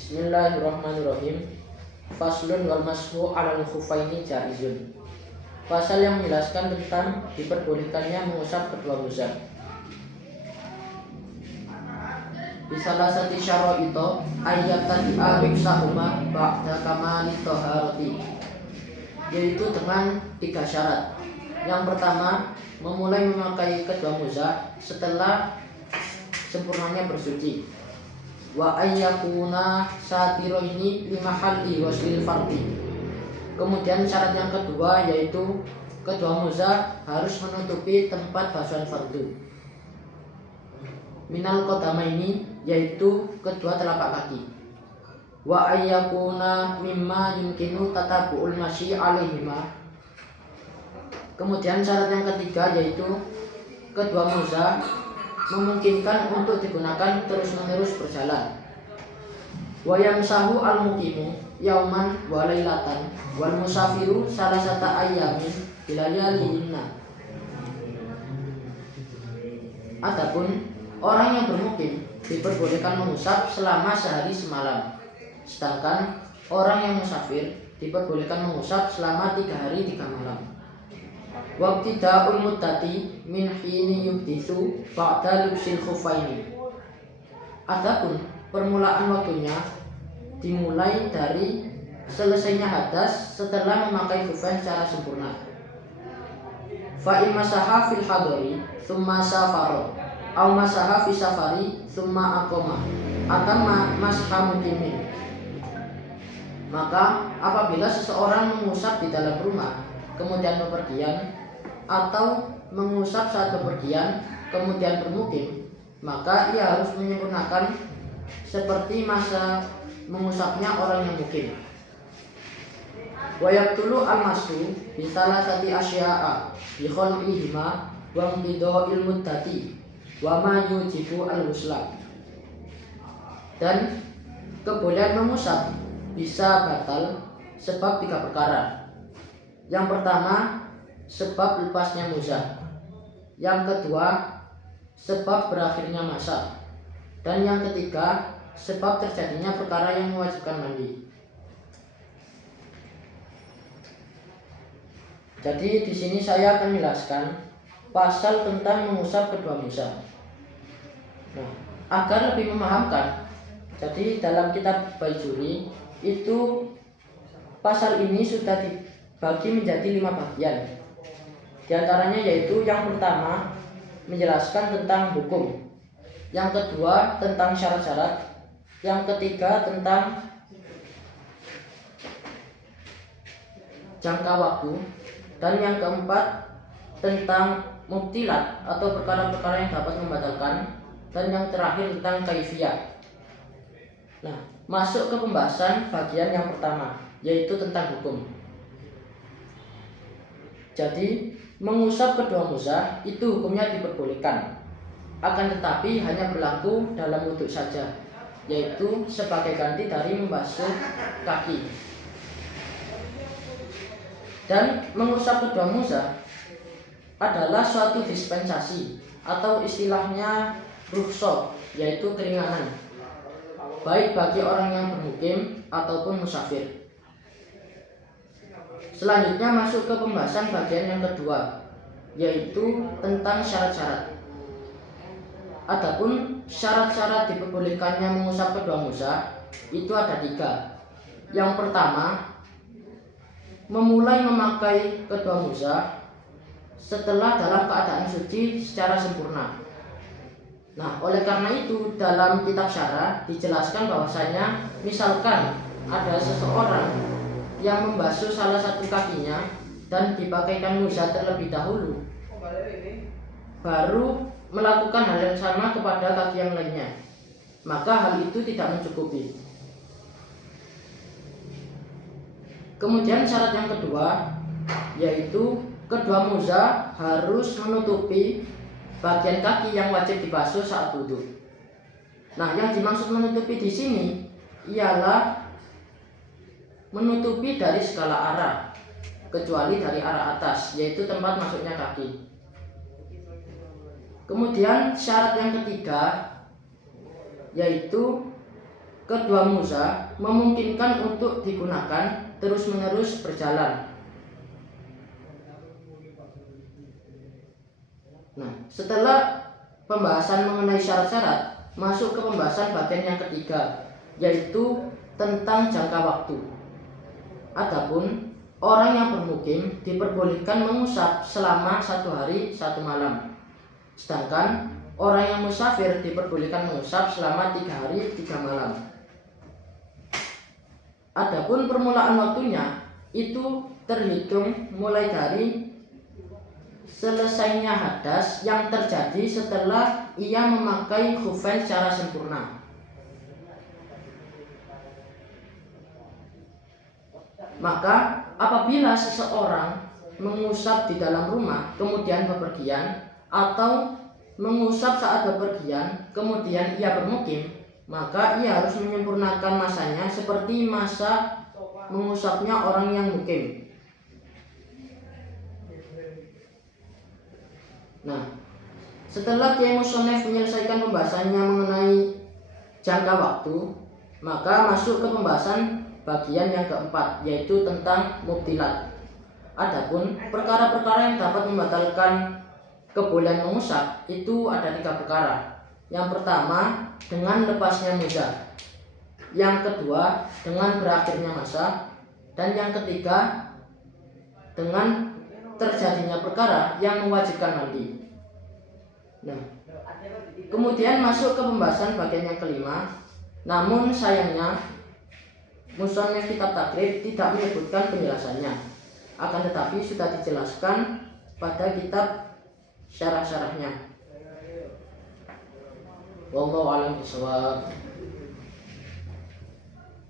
Bismillahirrahmanirrahim. Faslun wal mashu 'alal khuffaini jaizun. Pasal yang menjelaskan tentang diperbolehkannya mengusap kedua muzah. Bisalasati syara'ita ayyatadi'a wiksahuma ba'da kamali taharati, yaitu dengan 3 syarat. Yang pertama, memulai memakai kedua muzah setelah sempurnanya bersuci. Wa ayyakuna satiroini limahalli waslil fardi. Kemudian syarat yang kedua yaitu kedua muzah harus menutupi tempat basuhan fardu. Minal qadamaini, yaitu kedua telapak kaki. Wa ayyakuna mimma yumkinu tatabu'ul masyi alaihima. Kemudian syarat yang ketiga yaitu kedua muzah memungkinkan untuk digunakan terus-menerus berjalan. Wa yamsahu al-muqimu yauman wa lailatan wal musafiru salasata ayyamin bilayalihinna. Adapun orang yang bermukim diperbolehkan mengusap selama sehari semalam, sedangkan orang yang musafir diperbolehkan mengusap selama 3 hari 3 malam. Wabtida'ul muddati min hini yubdithu ba'da lubsil khuffaini. Adapun permulaan waktunya dimulai dari selesainya hadas setelah memakai khuffain secara sempurna. Fa in masaha fil hadari thumma safara aw masaha fi safari thumma aqama atamma masha muqimin. Maka apabila seseorang mengusap di dalam rumah kemudian bepergian, atau mengusap saat bepergian kemudian bermukim, maka ia harus menyempurnakan seperti masa mengusapnya orang yang mukim. Wa yaqtulu al-masu bi salasati asya'a bi khalqihima wa imtida'il muddati wa ma yujibu al-ghusla. Dan kebolehan mengusap bisa batal sebab 3 perkara. Yang pertama, sebab lepasnya muzah. Yang kedua, sebab berakhirnya masa. Dan yang ketiga, sebab terjadinya perkara yang mewajibkan mandi. Jadi di sini saya akan menjelaskan pasal tentang mengusap kedua muzah. Nah, agar lebih memahamkan, jadi dalam kitab Baijuri itu pasal ini sudah dibagi menjadi 5 bagian. Di antaranya yaitu yang pertama menjelaskan tentang hukum, yang kedua tentang syarat-syarat, yang ketiga tentang jangka waktu, dan yang keempat tentang mubtilat atau perkara-perkara yang dapat membatalkan, dan yang terakhir tentang kaifiyah. Nah, masuk ke pembahasan bagian yang pertama yaitu tentang hukum. Jadi mengusap kedua muzah itu hukumnya diperbolehkan, akan tetapi hanya berlaku dalam wudhu saja, yaitu sebagai ganti dari membasuh kaki. Dan mengusap kedua muzah adalah suatu dispensasi atau istilahnya rukhsah, yaitu keringanan, baik bagi orang yang bermukim ataupun musafir. Selanjutnya masuk ke pembahasan bagian yang kedua, yaitu tentang syarat-syarat. Adapun syarat-syarat diperbolehkannya mengusap kedua muzah itu ada 3. Yang pertama, memulai memakai kedua muzah setelah dalam keadaan suci secara sempurna. Nah, oleh karena itu dalam kitab syarah dijelaskan bahwasanya misalkan ada seseorang yang membasuh salah satu kakinya dan dipakaikan muzah terlebih dahulu, baru melakukan hal yang sama kepada kaki yang lainnya, maka hal itu tidak mencukupi. Kemudian syarat yang kedua yaitu kedua muzah harus menutupi bagian kaki yang wajib dibasuh saat wudhu. Nah, yang dimaksud menutupi di sini ialah menutupi dari segala arah kecuali dari arah atas, yaitu tempat masuknya kaki. Kemudian syarat yang ketiga yaitu kedua musa memungkinkan untuk digunakan terus-menerus berjalan. Nah, setelah pembahasan mengenai syarat-syarat, masuk ke pembahasan bagian yang ketiga, yaitu tentang jangka waktu. Adapun orang yang bermukim diperbolehkan mengusap selama 1 hari 1 malam, sedangkan orang yang musafir diperbolehkan mengusap selama 3 hari 3 malam. Adapun permulaan waktunya itu terhitung mulai dari selesainya hadas yang terjadi setelah ia memakai khufain secara sempurna. Maka apabila seseorang mengusap di dalam rumah kemudian bepergian, atau mengusap saat bepergian kemudian ia bermukim, maka ia harus menyempurnakan masanya seperti masa mengusapnya orang yang mukim. Nah, setelah Kiai Musonef menyelesaikan pembahasannya mengenai jangka waktu, maka masuk ke pembahasan bagian yang keempat, yaitu tentang mubtilat. Adapun perkara-perkara yang dapat membatalkan kebolehan mengusap itu ada 3 perkara. Yang pertama dengan lepasnya muda, yang kedua dengan berakhirnya masa, dan yang ketiga dengan terjadinya perkara yang mewajibkan mandi. Nah, kemudian masuk ke pembahasan bagian yang kelima. Namun sayangnya musannif kitab takrib tidak menyebutkan penjelasannya, akan tetapi sudah dijelaskan pada kitab syarah-syarahnya. Wallahu a'lam bishawab.